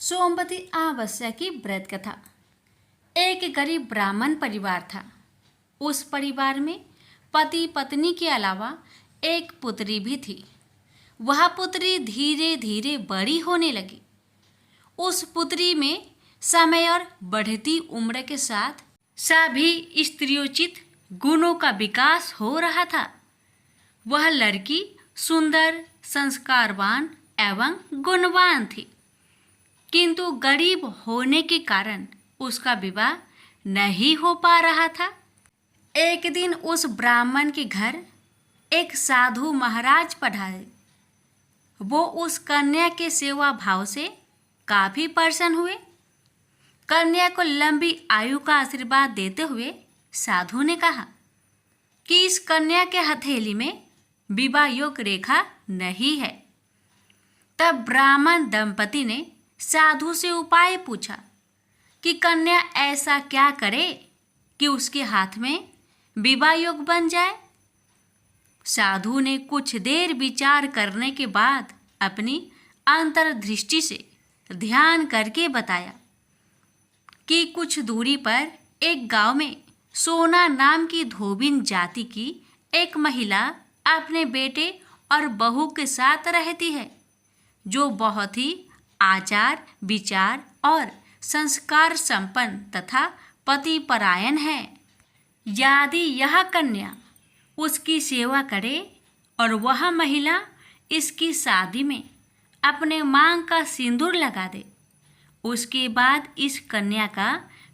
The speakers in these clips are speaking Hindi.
सोमवती अमावस्या की व्रत कथा। एक गरीब ब्राह्मण परिवार था। उस परिवार में पति पत्नी के अलावा एक पुत्री भी थी। वह पुत्री धीरे धीरे बड़ी होने लगी। उस पुत्री में समय और बढ़ती उम्र के साथ सभी स्त्रियोचित गुणों का विकास हो रहा था। वह लड़की सुंदर, संस्कारवान एवं गुणवान थी, किंतु गरीब होने के कारण उसका विवाह नहीं हो पा रहा था। एक दिन उस ब्राह्मण के घर एक साधु महाराज पधारे। वो उस कन्या के सेवा भाव से काफी प्रसन्न हुए। कन्या को लंबी आयु का आशीर्वाद देते हुए साधु ने कहा कि इस कन्या के हथेली में विवाह योग रेखा नहीं है। तब ब्राह्मण दंपति ने साधु से उपाय पूछा कि कन्या ऐसा क्या करे कि उसके हाथ में विवाह योग बन जाए। साधु ने कुछ देर विचार करने के बाद अपनी अंतर्दृष्टि से ध्यान करके बताया कि कुछ दूरी पर एक गांव में सोना नाम की धोबिन जाति की एक महिला अपने बेटे और बहू के साथ रहती है, जो बहुत ही आचार विचार और संस्कार संपन्न तथा पति परायण है। यदि यह कन्या उसकी सेवा करे और वह महिला इसकी शादी में अपने मांग का सिंदूर लगा दे, उसके बाद इस कन्या का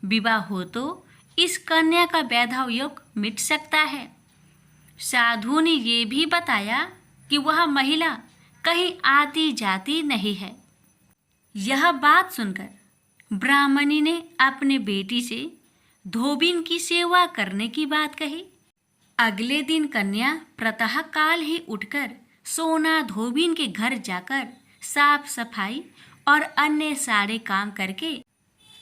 विवाह हो तो इस कन्या का वैधव योग मिट सकता है। साधु ने ये भी बताया कि वह महिला कहीं आती जाती नहीं है। यह बात सुनकर ब्राह्मणी ने अपने बेटी से धोबिन की सेवा करने की बात कही। अगले दिन कन्या प्रातः काल ही उठकर सोना धोबिन के घर जाकर साफ सफाई और अन्य सारे काम करके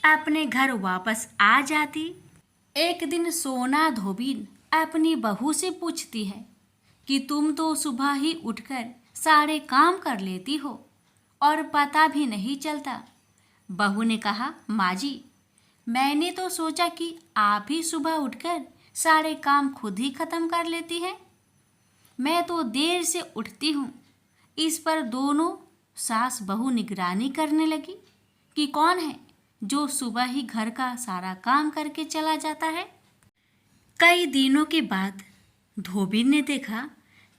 अपने घर वापस आ जाती। एक दिन सोना धोबिन अपनी बहू से पूछती है कि तुम तो सुबह ही उठकर सारे काम कर लेती हो और पता भी नहीं चलता। बहू ने कहा, माँ जी, मैंने तो सोचा कि आप ही सुबह उठकर सारे काम खुद ही खत्म कर लेती हैं। मैं तो देर से उठती हूँ। इस पर दोनों सास बहू निगरानी करने लगी कि कौन है जो सुबह ही घर का सारा काम करके चला जाता है। कई दिनों के बाद धोबिन ने देखा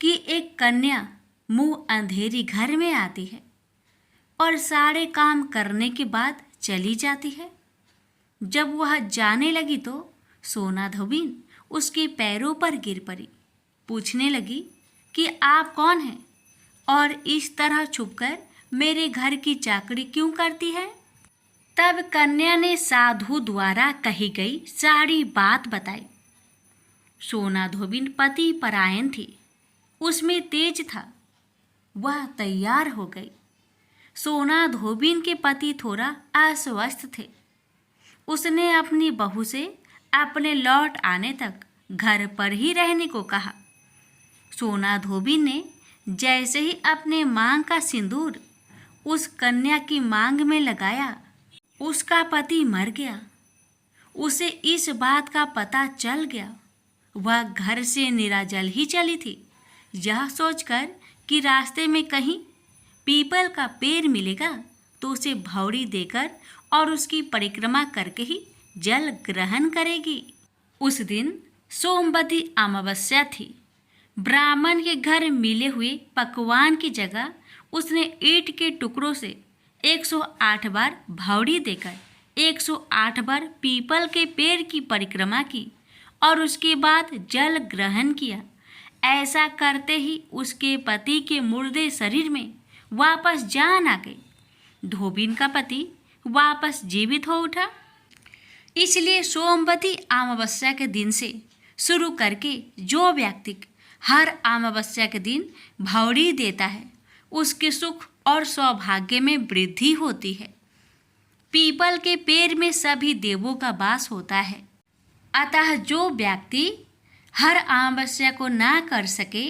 कि एक कन्या मुंह अंधेरी घर में आती है और सारे काम करने के बाद चली जाती है। जब वह जाने लगी तो सोना धोबिन उसके पैरों पर गिर पड़ी। पूछने लगी कि आप कौन हैं और इस तरह छुपकर मेरे घर की चाकरी क्यों करती है। तब कन्या ने साधु द्वारा कही गई सारी बात बताई। सोना धोबिन पति परायण थी, उसमें तेज था। वह तैयार हो गई। सोना धोबिन के पति थोड़ा अस्वस्थ थे। उसने अपनी बहू से अपने लौट आने तक घर पर ही रहने को कहा। सोना धोबिन ने जैसे ही अपने मांग का सिंदूर उस कन्या की मांग में लगाया, उसका पति मर गया। उसे इस बात का पता चल गया। वह घर से निराजल ही चली थी, यह सोचकर कि रास्ते में कहीं पीपल का पेड़ मिलेगा तो उसे भौरी देकर और उसकी परिक्रमा करके ही जल ग्रहण करेगी। उस दिन सोमवती अमावस्या थी। ब्राह्मण के घर मिले हुए पकवान की जगह उसने ईंट के टुकड़ों से 108 बार भौरी देकर 108 बार पीपल के पेड़ की परिक्रमा की और उसके बाद जल ग्रहण किया। ऐसा करते ही उसके पति के मुर्दे शरीर में वापस जान आ गई। धोबिन का पति वापस जीवित हो उठा। इसलिए सोमवती अमावस्या के दिन से शुरू करके जो व्यक्ति हर अमावस्या के दिन भौरी देता है, उसके सुख और सौभाग्य में वृद्धि होती है। पीपल के पेड़ में सभी देवों का वास होता है। अतः जो व्यक्ति हर अमावस्या को ना कर सके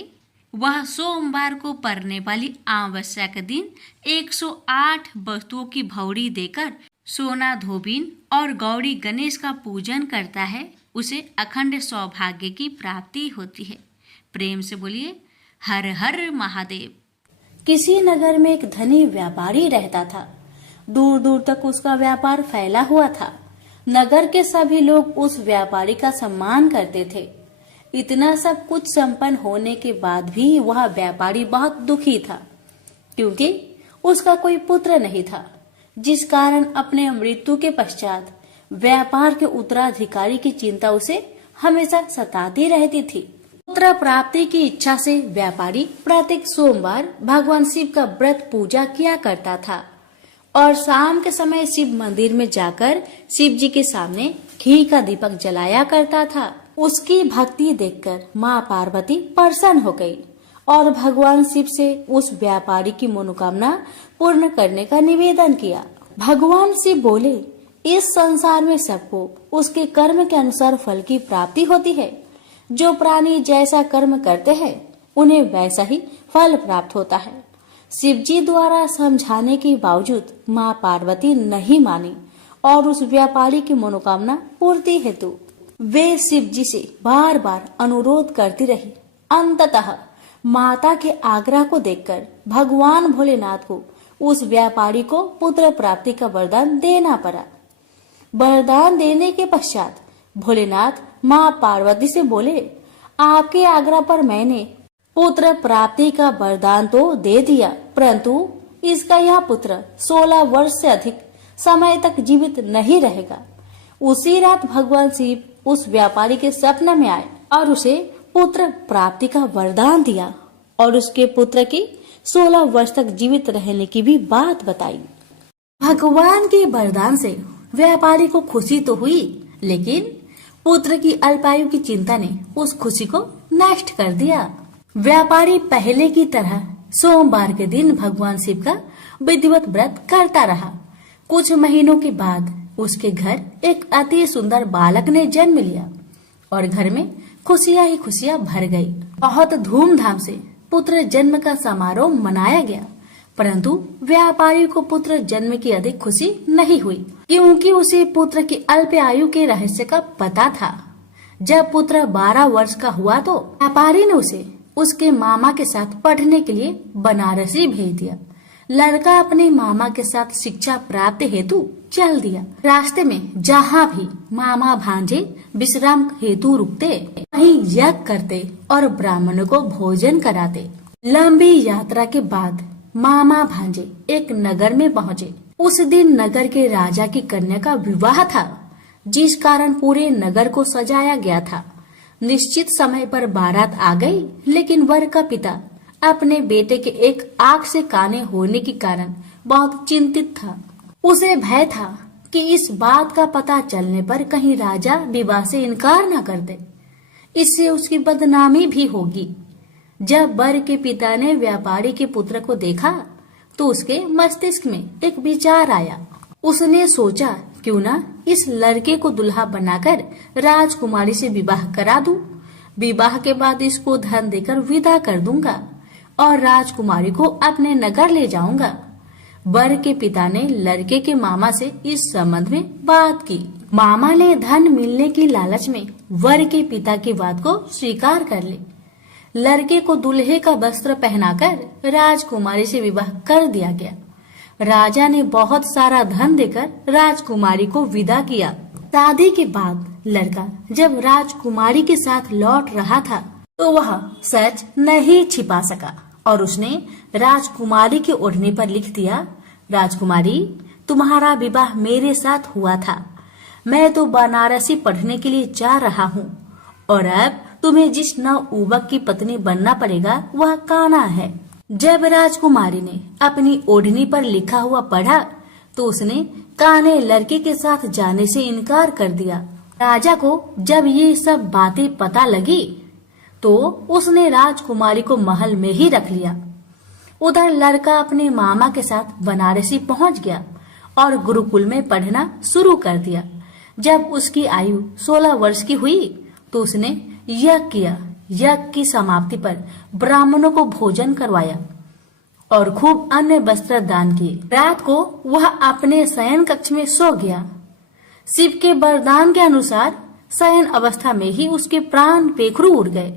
वह सोमवार को पड़ने वाली अमावस्या के दिन 108 वस्तुओं की भौरी देकर सोना धोबिन और गौरी गणेश का पूजन करता है, उसे अखंड सौभाग्य की प्राप्ति होती है। प्रेम से बोलिए हर हर महादेव। किसी नगर में एक धनी व्यापारी रहता था। दूर दूर तक उसका व्यापार फैला हुआ था। नगर के सभी लोग उस व्यापारी का सम्मान करते थे। इतना सब कुछ संपन्न होने के बाद भी वह व्यापारी बहुत दुखी था, क्योंकि उसका कोई पुत्र नहीं था, जिस कारण अपने मृत्यु के पश्चात व्यापार के उत्तराधिकारी की चिंता उसे हमेशा सताती रहती थी। पुत्र प्राप्ति की इच्छा से व्यापारी प्रत्येक सोमवार भगवान शिव का व्रत पूजा किया करता था और शाम के समय शिव मंदिर में जाकर शिव जी के सामने घी का दीपक जलाया करता था। उसकी भक्ति देखकर माँ पार्वती प्रसन्न हो गई और भगवान शिव से उस व्यापारी की मनोकामना पूर्ण करने का निवेदन किया। भगवान शिव बोले, इस संसार में सबको उसके कर्म के अनुसार फल की प्राप्ति होती है। जो प्राणी जैसा कर्म करते हैं उन्हें वैसा ही फल प्राप्त होता है। शिव जी द्वारा समझाने के बावजूद माँ पार्वती नहीं मानी और उस व्यापारी की मनोकामना पूर्ति हेतु वे शिव जी से बार बार अनुरोध करती रही। अंततः माता के आग्रह को देखकर भगवान भोलेनाथ को उस व्यापारी को पुत्र प्राप्ति का वरदान देना पड़ा। वरदान देने के पश्चात भोलेनाथ माँ पार्वती से बोले, आपके आग्रह पर मैंने पुत्र प्राप्ति का वरदान तो दे दिया, परंतु इसका यह पुत्र 16 वर्ष से अधिक समय तक जीवित नहीं रहेगा। उसी रात भगवान शिव उस व्यापारी के सपने में आए और उसे पुत्र प्राप्ति का वरदान दिया और उसके पुत्र की 16 वर्ष तक जीवित रहने की भी बात बताई। भगवान के वरदान से व्यापारी को खुशी तो हुई, लेकिन पुत्र की अल्पायु की चिंता ने उस खुशी को नष्ट कर दिया। व्यापारी पहले की तरह सोमवार के दिन भगवान शिव का विधिवत व्रत करता रहा। कुछ महीनों के बाद उसके घर एक अति सुंदर बालक ने जन्म लिया और घर में खुशियां ही खुशियां भर गई। बहुत धूमधाम से पुत्र जन्म का समारोह मनाया गया, परंतु व्यापारी को पुत्र जन्म की अधिक खुशी नहीं हुई, क्योंकि उसे पुत्र की अल्प आयु के रहस्य का पता था। जब पुत्र 12 वर्ष का हुआ तो व्यापारी ने उसे उसके मामा के साथ पढ़ने के लिए बनारसी भेज दिया। लड़का अपने मामा के साथ शिक्षा प्राप्त हेतु चल दिया। रास्ते में जहाँ भी मामा भांजे विश्राम हेतु रुकते, वहीं यज्ञ करते और ब्राह्मणों को भोजन कराते। लंबी यात्रा के बाद मामा भांजे एक नगर में पहुँचे। उस दिन नगर के राजा की कन्या का विवाह था, जिस कारण पूरे नगर को सजाया गया था। निश्चित समय पर बारात आ गई, लेकिन वर का पिता अपने बेटे के एक आंख से काने होने के कारण बहुत चिंतित था। उसे भय था कि इस बात का पता चलने पर कहीं राजा विवाह से इनकार न कर दे, इससे उसकी बदनामी भी होगी। जब वर के पिता ने व्यापारी के पुत्र को देखा तो उसके मस्तिष्क में एक विचार आया। उसने सोचा, क्यों ना इस लड़के को दुल्हा बनाकर राजकुमारी से विवाह करा दूं। विवाह के बाद इसको धन देकर विदा कर दूंगा और राजकुमारी को अपने नगर ले जाऊंगा। वर के पिता ने लड़के के मामा से इस संबंध में बात की। मामा ने धन मिलने की लालच में वर के पिता की बात को स्वीकार कर ली। लड़के को दूल्हे का वस्त्र पहनाकर राजकुमारी से विवाह कर दिया गया। राजा ने बहुत सारा धन देकर राजकुमारी को विदा किया। शादी के बाद लड़का जब राजकुमारी के साथ लौट रहा था तो वह सच नहीं छिपा सका और उसने राजकुमारी के ओढ़ने पर लिख दिया, राजकुमारी, तुम्हारा विवाह मेरे साथ हुआ था। मैं तो बनारसी पढ़ने के लिए जा रहा हूँ और अब तुम्हें जिस नवयुवक की पत्नी बनना पड़ेगा वह कान्हा है। जब राजकुमारी ने अपनी ओढ़नी पर लिखा हुआ पढ़ा तो उसने कान्हे लड़के के साथ जाने से इनकार कर दिया। राजा को जब ये सब बातें पता लगी तो उसने राजकुमारी को महल में ही रख लिया। उधर लड़का अपने मामा के साथ बनारसी पहुंच गया और गुरुकुल में पढ़ना शुरू कर दिया। जब उसकी आयु 16 वर्ष की हुई तो उसने यह किया यज्ञ की समाप्ति पर ब्राह्मणों को भोजन करवाया और खूब अन्य वस्त्र दान किए। रात को वह अपने शयन कक्ष में सो गया। शिव के वरदान के अनुसार शयन अवस्था में ही उसके प्राण पेखरू उड़ गए।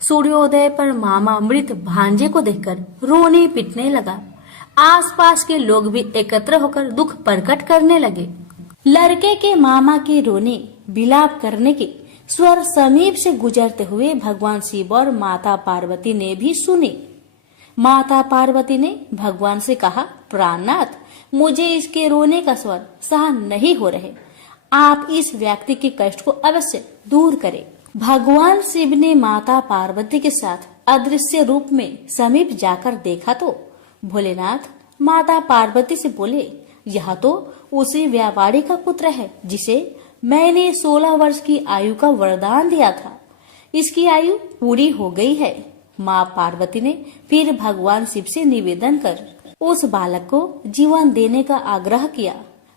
सूर्योदय पर मामा मृत भांजे को देखकर रोने पिटने लगा। आसपास के लोग भी एकत्र होकर दुख प्रकट करने लगे। लड़के के मामा के रोने विलाप करने के स्वर समीप से गुजरते हुए भगवान शिव और माता पार्वती ने भी सुने। माता पार्वती ने भगवान से कहा, प्राणनाथ, मुझे इसके रोने का स्वर सहन नहीं हो रहे, आप इस व्यक्ति के कष्ट को अवश्य दूर करें। भगवान शिव ने माता पार्वती के साथ अदृश्य रूप में समीप जाकर देखा तो भोलेनाथ माता पार्वती से बोले, यह तो उसी व्यापारी का पुत्र है जिसे मैंने 16 वर्ष की आयु का वरदान दिया था। इसकी आयु पूरी हो गई है। माँ पार्वती ने फिर भगवान शिव से निवेदन कर उस बालक को जीवन देने का आग्रह किया।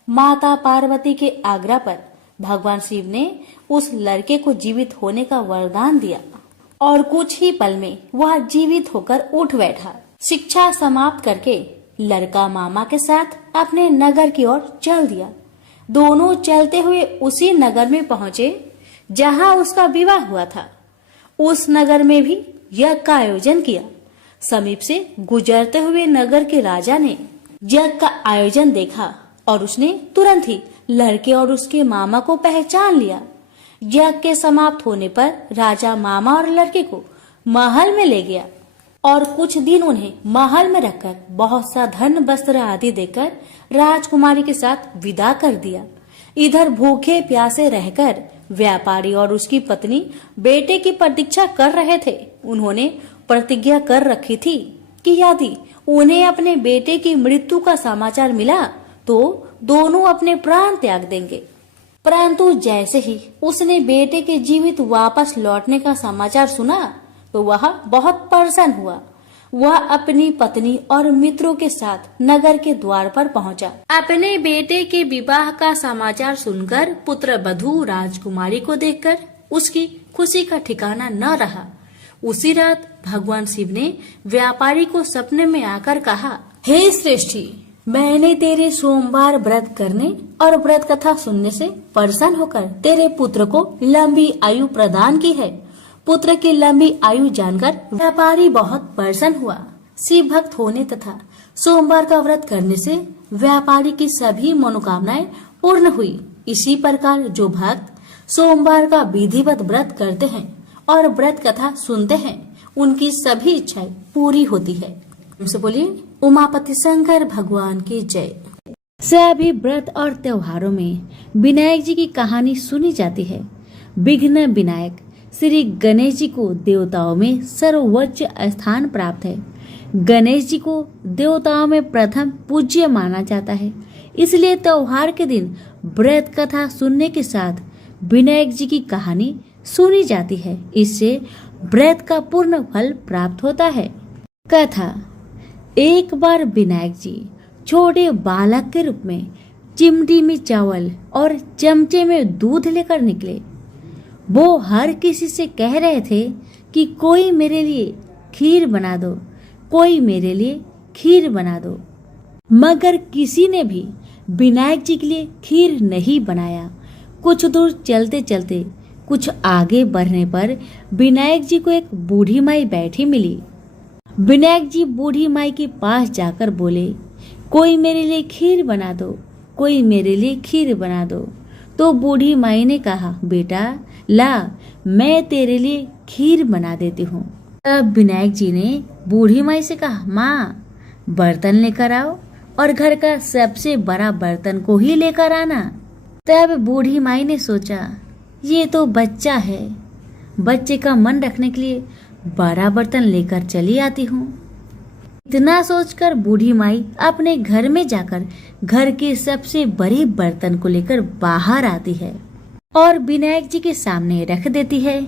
माता पार्वती के आग्रह पर भगवान शिव ने उस लड़के को जीवित होने का वरदान दिया और कुछ ही पल में वह जीवित होकर उठ बैठा। शिक्षा समाप्त करके लड़का मामा के साथ अपने नगर की ओर चल दिया। दोनों चलते हुए उसी नगर में पहुँचे जहाँ उसका विवाह हुआ था। उस नगर में भी यज्ञ का आयोजन किया। समीप से गुजरते हुए नगर के राजा ने यज्ञ का आयोजन देखा और उसने तुरंत ही लड़के और उसके मामा को पहचान लिया। यज्ञ के समाप्त होने पर राजा मामा और लड़के को महल में ले गया और कुछ दिन उन्हें महल में रखकर बहुत सा धन वस्त्र आदि देकर राजकुमारी के साथ विदा कर दिया। इधर भूखे प्यासे रहकर व्यापारी और उसकी पत्नी बेटे की प्रतीक्षा कर रहे थे। उन्होंने प्रतिज्ञा कर रखी थी कि यदि उन्हें अपने बेटे की मृत्यु का समाचार मिला तो दोनों अपने प्राण त्याग देंगे। परंतु जैसे ही उसने बेटे के जीवित वापस लौटने का समाचार सुना तो वह बहुत परेशान हुआ। वह अपनी पत्नी और मित्रों के साथ नगर के द्वार पर पहुंचा। अपने बेटे के विवाह का समाचार सुनकर पुत्र वधू राजकुमारी को देखकर उसकी खुशी का ठिकाना न रहा। उसी रात भगवान शिव ने व्यापारी को सपने में आकर कहा, हे श्रेष्ठी, मैंने तेरे सोमवार व्रत करने और व्रत कथा सुनने से प्रसन्न होकर तेरे पुत्र को लंबी आयु प्रदान की है। पुत्र की लंबी आयु जानकर व्यापारी बहुत प्रसन्न हुआ। शिव भक्त होने तथा सोमवार का व्रत करने से व्यापारी की सभी मनोकामनाएं पूर्ण हुई। इसी प्रकार जो भक्त सोमवार का विधिवत व्रत करते हैं और व्रत कथा सुनते हैं उनकी सभी इच्छाएं पूरी होती है। उनसे बोलिए उमापति शंकर भगवान की जय। सभी व्रत और त्योहारों में विनायक जी की कहानी सुनी जाती है। विघ्न विनायक श्री गणेश जी को देवताओं में सर्वोच्च स्थान प्राप्त है। गणेश जी को देवताओं में प्रथम पूज्य माना जाता है। इसलिए त्योहार के दिन व्रत कथा सुनने के साथ विनायक जी की कहानी सुनी जाती है। इससे व्रत का पूर्ण फल प्राप्त होता है। कथा। एक बार विनायक जी छोटे बालक के रूप में चिमटी में चावल और चमचे में दूध लेकर निकले। वो हर किसी से कह रहे थे कि कोई मेरे लिए खीर बना दो, कोई मेरे लिए खीर बना दो। मगर किसी ने भी विनायक जी के लिए खीर नहीं बनाया। कुछ दूर चलते चलते कुछ आगे बढ़ने पर विनायक जी को एक बूढ़ी माई बैठी मिली। विनायक जी बूढ़ी माई के पास जाकर बोले, कोई मेरे लिए खीर बना दो, कोई मेरे लिए खीर बना दो। तो बूढ़ी माई ने कहा, बेटा ला, मैं तेरे लिए खीर बना देती हूँ। तब विनायक जी ने बूढ़ी माई से कहा, माँ बर्तन लेकर आओ और घर का सबसे बड़ा बर्तन को ही लेकर आना। तब बूढ़ी माई ने सोचा, ये तो बच्चा है, बच्चे का मन रखने के लिए बड़ा बर्तन लेकर चली आती हूँ। इतना सोचकर बूढ़ी माई अपने घर में जाकर घर के सबसे बड़े बर्तन को लेकर बाहर आती है और विनायक जी के सामने रख देती है।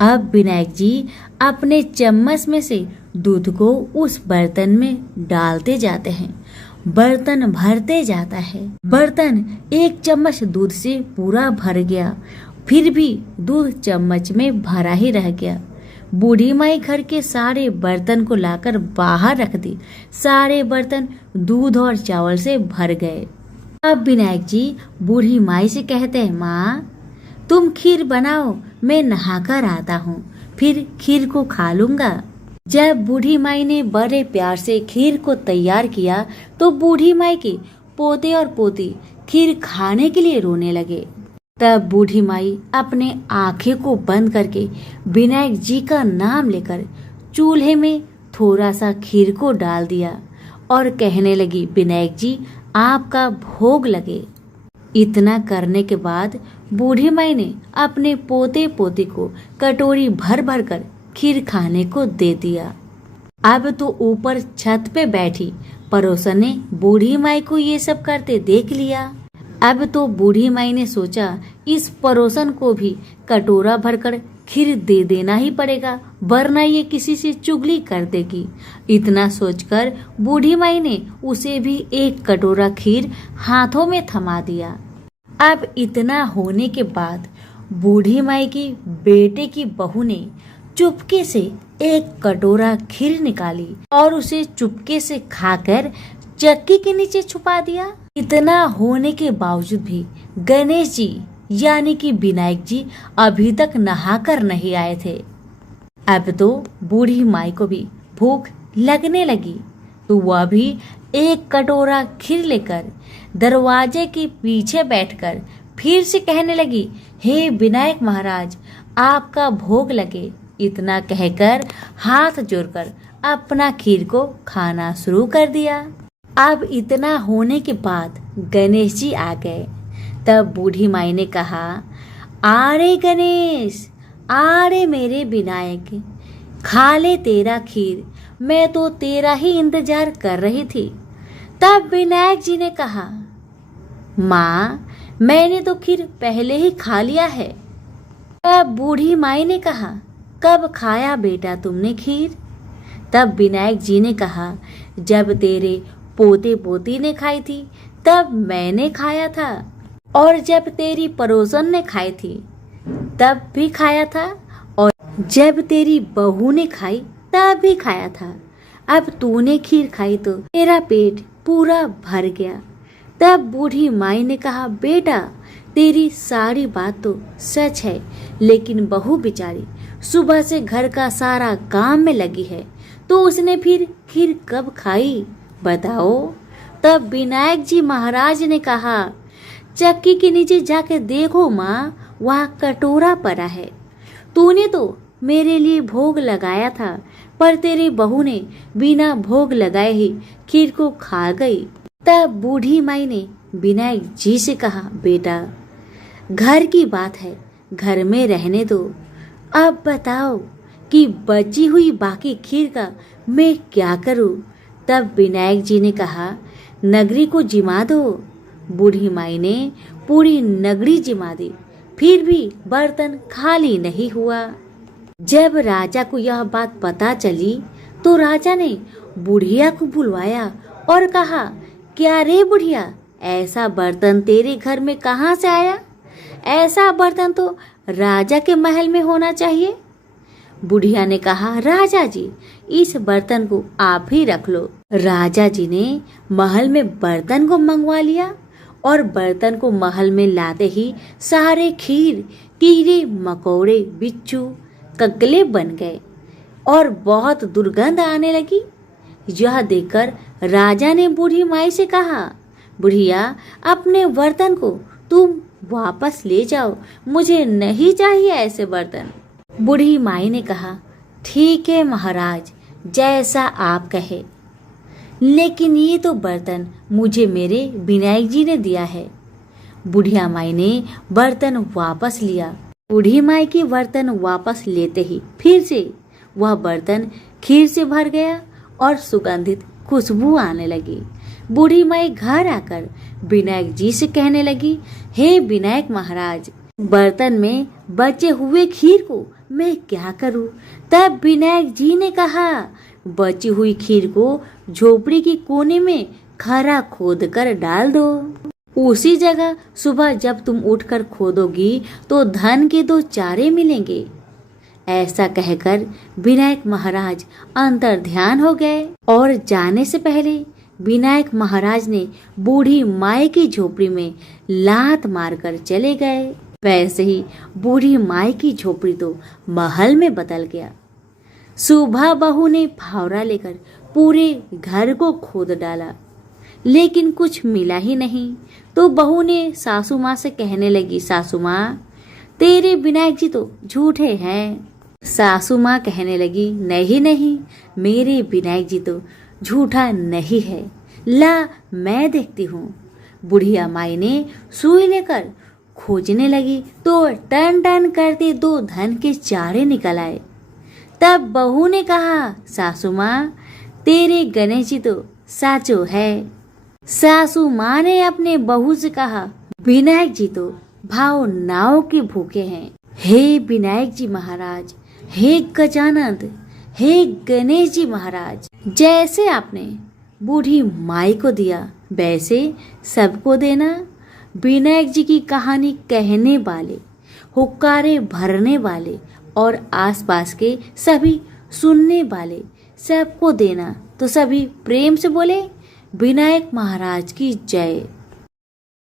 अब विनायक जी अपने चम्मच में से दूध को उस बर्तन में डालते जाते हैं। बर्तन भरते जाता है। बर्तन एक चम्मच दूध से पूरा भर गया, फिर भी दूध चम्मच में भरा ही रह गया। बूढ़ी माई घर के सारे बर्तन को लाकर बाहर रख दी। सारे बर्तन दूध और चावल से भर गए। अब विनायक जी बूढ़ी माई से कहते हैं, माँ तुम खीर बनाओ, मैं नहाकर आता हूँ, फिर खीर को खा लूंगा। जब बूढ़ी माई ने बड़े प्यार से खीर को तैयार किया तो बूढ़ी माई के पोते और पोती खीर खाने के लिए रोने लगे। तब बूढ़ी माई अपने आंखें को बंद करके विनायक जी का नाम लेकर चूल्हे में थोड़ा सा खीर को डाल दिया और कहने लगी, विनायक जी आपका भोग लगे। इतना करने के बाद बूढ़ी माई ने अपने पोते पोती को कटोरी भर भर कर खीर खाने को दे दिया। अब तो ऊपर छत पे बैठी पड़ोसन ने बूढ़ी माई को ये सब करते देख लिया। अब तो बूढ़ी माई ने सोचा इस पड़ोसन को भी कटोरा भरकर खीर दे देना ही पड़ेगा, वरना ये किसी से चुगली कर देगी। इतना सोचकर बूढ़ी माई ने उसे भी एक कटोरा खीर हाथों में थमा दिया। अब इतना होने के बाद बूढ़ी माई की बेटे की बहू ने चुपके से एक कटोरा खीर निकाली और उसे चुपके से खाकर चक्की के नीचे छुपा दिया। इतना होने के बावजूद भी गणेश जी यानी कि विनायक जी अभी तक नहाकर नहीं आए थे। अब तो बूढ़ी माई को भी भूख लगने लगी तो वह भी एक कटोरा खीर लेकर दरवाजे के पीछे बैठकर फिर से कहने लगी, हे विनायक महाराज आपका भोग लगे। इतना कहकर हाथ जोड़कर अपना खीर को खाना शुरू कर दिया। अब इतना होने के बाद गणेश जी आ गए। तब बूढ़ी माई ने कहा, आरे गणेश, आरे मेरे विनायक, खा ले तेरा खीर, मैं तो तेरा ही इंतजार कर रही थी। तब विनायक जी ने कहा, माँ मैंने तो खीर पहले ही खा लिया है। तब बूढ़ी माई ने कहा, कब खाया बेटा तुमने खीर? तब विनायक जी ने कहा, जब तेरे पोते पोती ने खाई थी तब मैंने खाया था, और जब तेरी पड़ोसन ने खाई थी तब भी खाया था, और जब तेरी बहू ने खाई तब भी खाया था। अब तूने खीर खाई तो तेरा पेट पूरा भर गया। तब बूढ़ी माई ने कहा, बेटा तेरी सारी बात तो सच है, लेकिन बहू बेचारी सुबह से घर का सारा काम में लगी है, तो उसने फिर खीर कब खाई बताओ? तब विनायक जी महाराज ने कहा, चक्की के नीचे जाकर देखो माँ, वहाँ कटोरा पड़ा है। तूने तो मेरे लिए भोग लगाया था, पर तेरी बहू ने बिना भोग लगाए ही खीर को खा गई। तब बूढ़ी माई ने विनायक जी से कहा, बेटा घर की बात है, घर में रहने दो। अब बताओ कि बची हुई बाकी खीर का मैं क्या करूं? तब विनायक जी ने कहा, नगरी को जिमा दो। बूढ़ी माई ने पूरी नगरी जिमा दी, फिर भी बर्तन खाली नहीं हुआ। जब राजा को यह बात पता चली तो राजा ने बुढ़िया को बुलवाया और कहा, क्या रे बुढ़िया, ऐसा बर्तन तेरे घर में कहाँ से आया? ऐसा बर्तन तो राजा के महल में होना चाहिए। बुढ़िया ने कहा, राजा जी इस बर्तन को आप ही रख लो। राजा जी ने महल में बर्तन को मंगवा लिया और बर्तन को महल में लाते ही सारे खीर, कीड़े मकोड़े, बिच्छू, ककले बन गए और बहुत दुर्गंध आने लगी। यह देखकर राजा ने बूढ़ी माई से कहा, बुढ़िया अपने बर्तन को तुम वापस ले जाओ, मुझे नहीं चाहिए ऐसे बर्तन। बूढ़ी माई ने कहा, ठीक है महाराज, जैसा आप कहे, लेकिन ये तो बर्तन मुझे मेरे विनायक जी ने दिया है। बुढ़िया माई ने बर्तन वापस लिया। बूढ़ी माई के बर्तन वापस लेते ही फिर से वह बर्तन खीर से भर गया और सुगंधित खुशबू आने लगी। बूढ़ी माई घर आकर विनायक जी से कहने लगी, हे विनायक महाराज, बर्तन में बचे हुए खीर को मैं क्या करूं? तब विनायक जी ने कहा, बची हुई खीर को झोपड़ी के कोने में खरा खोद कर डाल दो। उसी जगह सुबह जब तुम उठकर खोदोगी तो धन के 2 चारे मिलेंगे। ऐसा कहकर विनायक महाराज अंतर ध्यान हो गए और जाने से पहले विनायक महाराज ने बूढ़ी माई की झोपड़ी में लात मारकर चले गए। वैसे ही बूढ़ी माई की झोपड़ी तो महल में बदल गया। सुबह बहू ने फावड़ा लेकर पूरे घर को खोद डाला, लेकिन कुछ मिला ही नहीं। तो बहू ने सासू माँ से कहने लगी, सासू माँ, तेरे विनायक जी तो झूठे हैं। सासू माँ कहने लगी, नहीं नहीं, मेरे विनायक जी तो झूठा नहीं है, ला मैं देखती हूँ। बुढ़िया माई ने सुई लेकर खोजने लगी तो टन टन करते 2 धन के चारे निकल आए। तब बहू ने कहा, सासू माँ, तेरे गणेश जी तो साचो है। सासू माँ ने अपने बहू से कहा, विनायक जी तो भाव नाव के भूखे हैं। हे विनायक जी महाराज, हे गजानंद, हे गणेश जी महाराज, जैसे आपने बूढ़ी माई को दिया वैसे सबको देना। विनायक जी की कहानी कहने वाले, हुक्कारे भरने वाले और आसपास के सभी सुनने वाले सबको देना। तो सभी प्रेम से बोले, विनायक महाराज की जय।